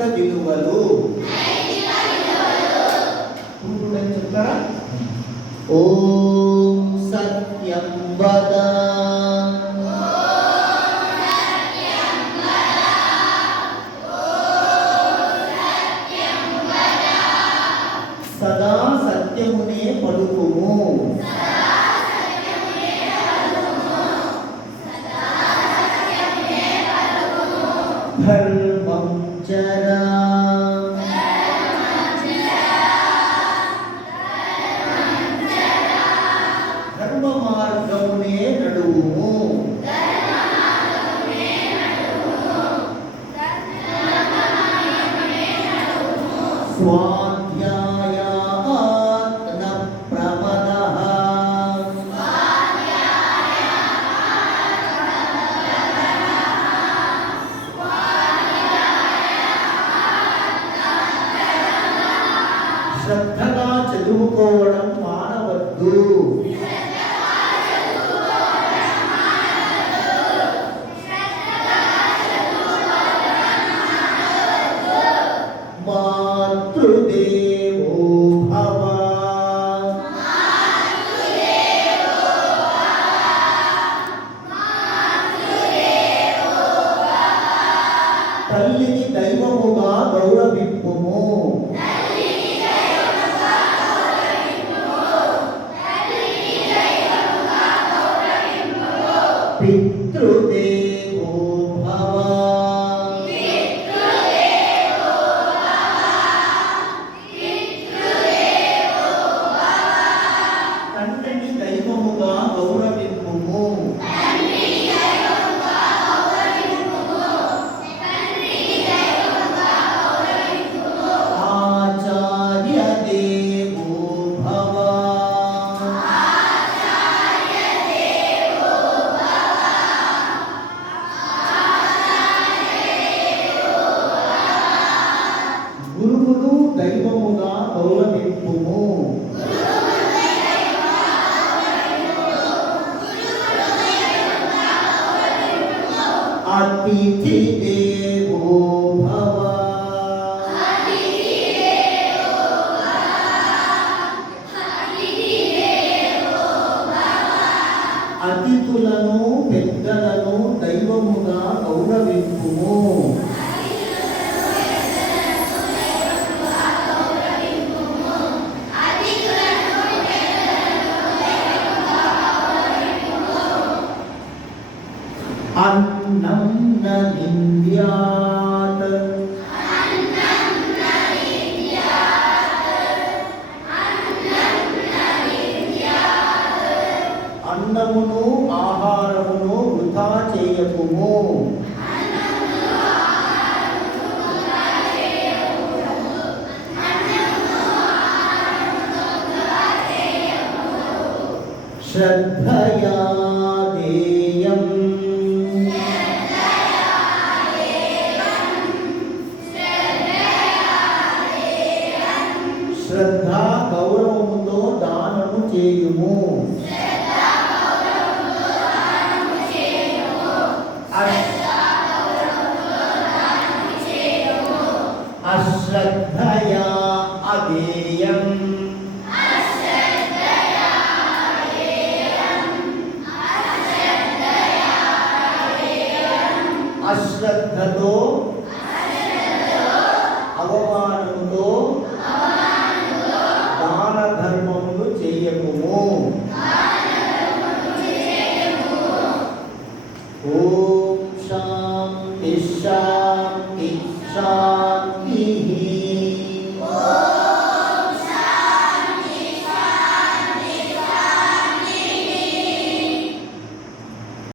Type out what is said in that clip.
నైతిక విలువలు చూడండి చెప్తారా? ఓం సత్యం వద. సదా సత్యమునే పలుకుము. ధర్మం Jara. 好了 through the అతిథి దేవో భవ అతిథులను పెద్దలను దైవముగా గౌరవింపుము. అన్నం నింద్యాత్ అన్నమును ఆహారమును వృధా చేయకుము. శ్రద్ధయా చేయుము. అశ్రద్ధయా అధేయం. అశ్రద్ధతో ఓం